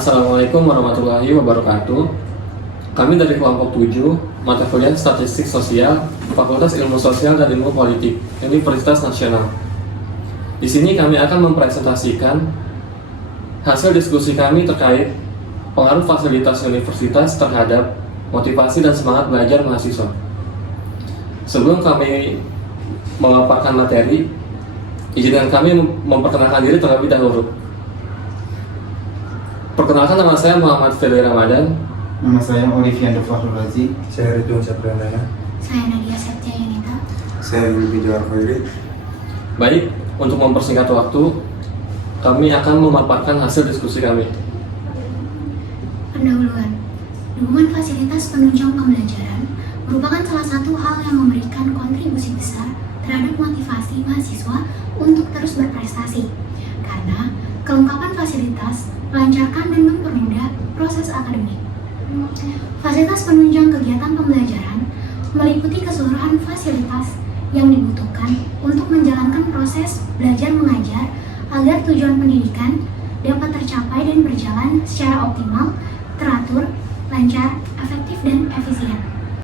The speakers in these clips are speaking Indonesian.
Assalamualaikum warahmatullahi wabarakatuh. Kami dari kelompok 7, mata kuliah Statistik Sosial, Fakultas Ilmu Sosial dan Ilmu Politik, Universitas Nasional. Di sini kami akan mempresentasikan hasil diskusi kami terkait pengaruh fasilitas universitas terhadap motivasi dan semangat belajar mahasiswa. Sebelum kami memaparkan materi, izinkan kami memperkenalkan diri terlebih dahulu. Perkenalkan, nama saya Muhammad Feli Ramadan. Nama saya Oliviando Fakhrul Razi. Saya Ridwan Saprandana. Saya Nadia Septianita. Saya Yulbi Johar Khairi. Baik, untuk mempersingkat waktu, kami akan memaparkan hasil diskusi kami. Pendahuluan. Dukungan fasilitas penunjang pembelajaran merupakan salah satu hal yang memberikan kontribusi besar terhadap motivasi mahasiswa untuk terus berprestasi. Karena kelengkapan fasilitas melancarkan dan mempermudah proses akademik. Fasilitas penunjang kegiatan pembelajaran meliputi keseluruhan fasilitas yang dibutuhkan untuk menjalankan proses belajar mengajar agar tujuan pendidikan dapat tercapai dan berjalan secara optimal, teratur, lancar, efektif, dan efisien.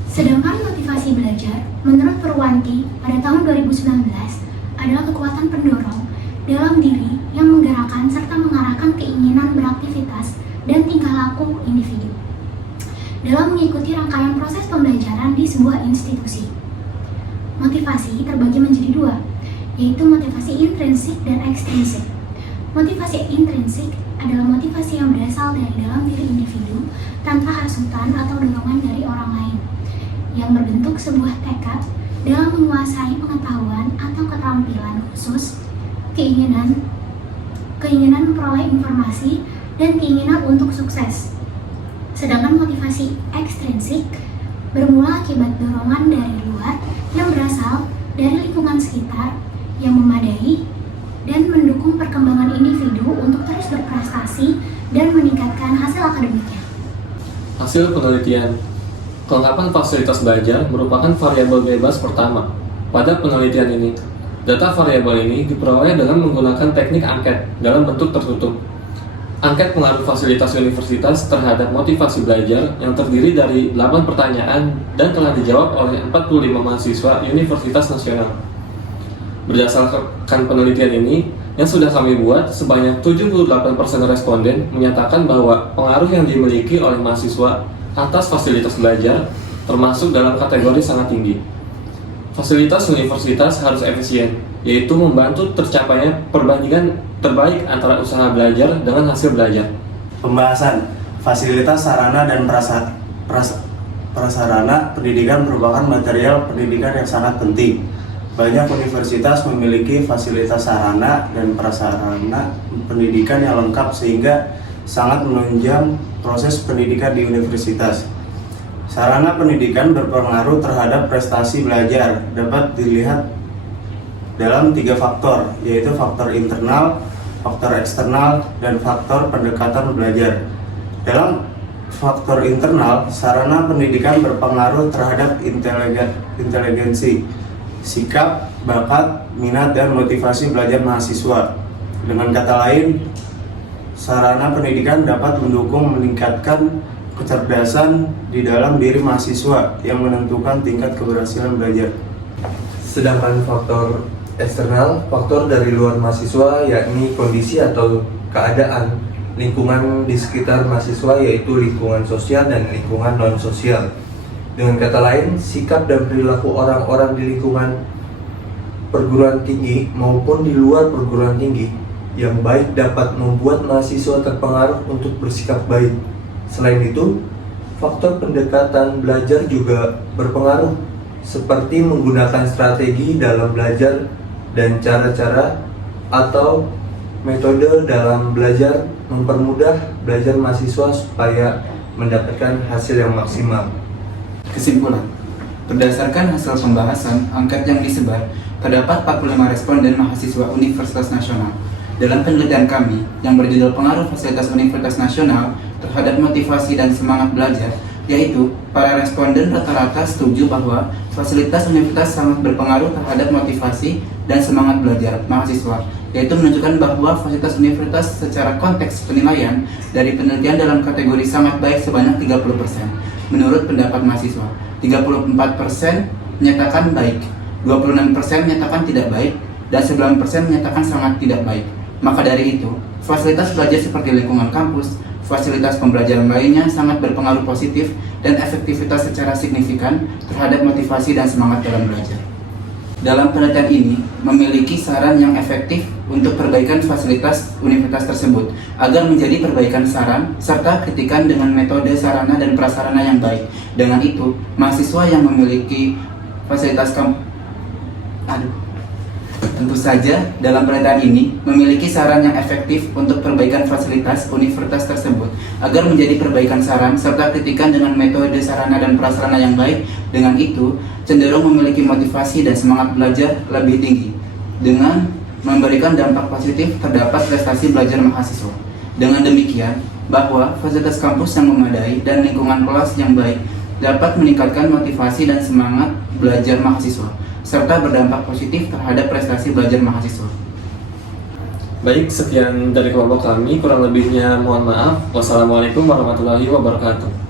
Sedangkan motivasi belajar menurut Purwanti pada tahun 2019 adalah kekuatan pendorong dalam diri yang menggerakkan serta mengarahkan keinginan beraktivitas dan tingkah laku individu dalam mengikuti rangkaian proses pembelajaran di sebuah institusi. Motivasi terbagi menjadi dua, yaitu motivasi intrinsik dan ekstrinsik. Motivasi intrinsik adalah motivasi yang berasal dari dalam diri individu tanpa hasutan atau dorongan dari orang lain, yang berbentuk sebuah tekad dalam menguasai pengetahuan atau keterampilan khusus, keinginan memperoleh informasi, dan keinginan untuk sukses. Sedangkan motivasi ekstrinsik bermula akibat dorongan dari luar yang berasal dari lingkungan sekitar yang memadai dan mendukung perkembangan individu untuk terus berprestasi dan meningkatkan hasil akademiknya. Hasil penelitian. Kelengkapan fasilitas belajar merupakan variabel bebas pertama pada penelitian ini. Data variabel ini diperoleh dengan menggunakan teknik angket dalam bentuk tertutup. Angket pengaruh fasilitas universitas terhadap motivasi belajar yang terdiri dari 8 pertanyaan dan telah dijawab oleh 45 mahasiswa Universitas Nasional. Berdasarkan penelitian ini, yang sudah kami buat, sebanyak 78% responden menyatakan bahwa pengaruh yang dimiliki oleh mahasiswa atas fasilitas belajar termasuk dalam kategori sangat tinggi. Fasilitas universitas harus efisien, yaitu membantu tercapainya perbandingan terbaik antara usaha belajar dengan hasil belajar. Pembahasan fasilitas sarana dan prasarana pendidikan merupakan material pendidikan yang sangat penting. Banyak universitas memiliki fasilitas sarana dan prasarana pendidikan yang lengkap sehingga sangat menunjang proses pendidikan di universitas. Sarana pendidikan berpengaruh terhadap prestasi belajar dapat dilihat dalam 3 faktor, yaitu faktor internal, faktor eksternal, dan faktor pendekatan belajar. Dalam faktor internal, sarana pendidikan berpengaruh terhadap inteligensi, sikap, bakat, minat, dan motivasi belajar mahasiswa. Dengan kata lain, sarana pendidikan dapat mendukung meningkatkan kecerdasan di dalam diri mahasiswa yang menentukan tingkat keberhasilan belajar. Sedangkan faktor eksternal, faktor dari luar mahasiswa, yakni kondisi atau keadaan lingkungan di sekitar mahasiswa, yaitu lingkungan sosial dan lingkungan non-sosial. Dengan kata lain, sikap dan perilaku orang-orang di lingkungan perguruan tinggi maupun di luar perguruan tinggi yang baik dapat membuat mahasiswa terpengaruh untuk bersikap baik. Selain itu, faktor pendekatan belajar juga berpengaruh, seperti menggunakan strategi dalam belajar dan cara-cara atau metode dalam belajar mempermudah belajar mahasiswa supaya mendapatkan hasil yang maksimal. Kesimpulan, berdasarkan hasil pembahasan angket yang disebar, terdapat 45 responden mahasiswa Universitas Nasional. Dalam penelitian kami yang berjudul Pengaruh Fasilitas Universitas Nasional terhadap motivasi dan semangat belajar, yaitu para responden rata-rata setuju bahwa fasilitas universitas sangat berpengaruh terhadap motivasi dan semangat belajar mahasiswa, yaitu menunjukkan bahwa fasilitas universitas secara konteks penilaian dari penelitian dalam kategori sangat baik sebanyak 30%. Menurut pendapat mahasiswa, 34% menyatakan baik, 26% menyatakan tidak baik, dan 9% menyatakan sangat tidak baik. Maka dari itu, fasilitas belajar seperti lingkungan kampus, fasilitas pembelajaran lainnya sangat berpengaruh positif dan efektivitas secara signifikan terhadap motivasi dan semangat dalam belajar. Dalam penelitian ini, memiliki saran yang efektif untuk perbaikan fasilitas universitas tersebut agar menjadi perbaikan saran serta kritikan dengan metode sarana dan prasarana yang baik. Dengan itu, mahasiswa yang memiliki fasilitas Tentu saja, dalam penelitian ini memiliki saran yang efektif untuk perbaikan fasilitas universitas tersebut agar menjadi perbaikan saran serta kritikan dengan metode sarana dan prasarana yang baik. Dengan itu, cenderung memiliki motivasi dan semangat belajar lebih tinggi dengan memberikan dampak positif terdapat prestasi belajar mahasiswa. Dengan demikian, bahwa fasilitas kampus yang memadai dan lingkungan kelas yang baik dapat meningkatkan motivasi dan semangat belajar mahasiswa serta berdampak positif terhadap prestasi belajar mahasiswa. Baik, sekian dari kelompok kami. Kurang lebihnya mohon maaf. Wassalamualaikum warahmatullahi wabarakatuh.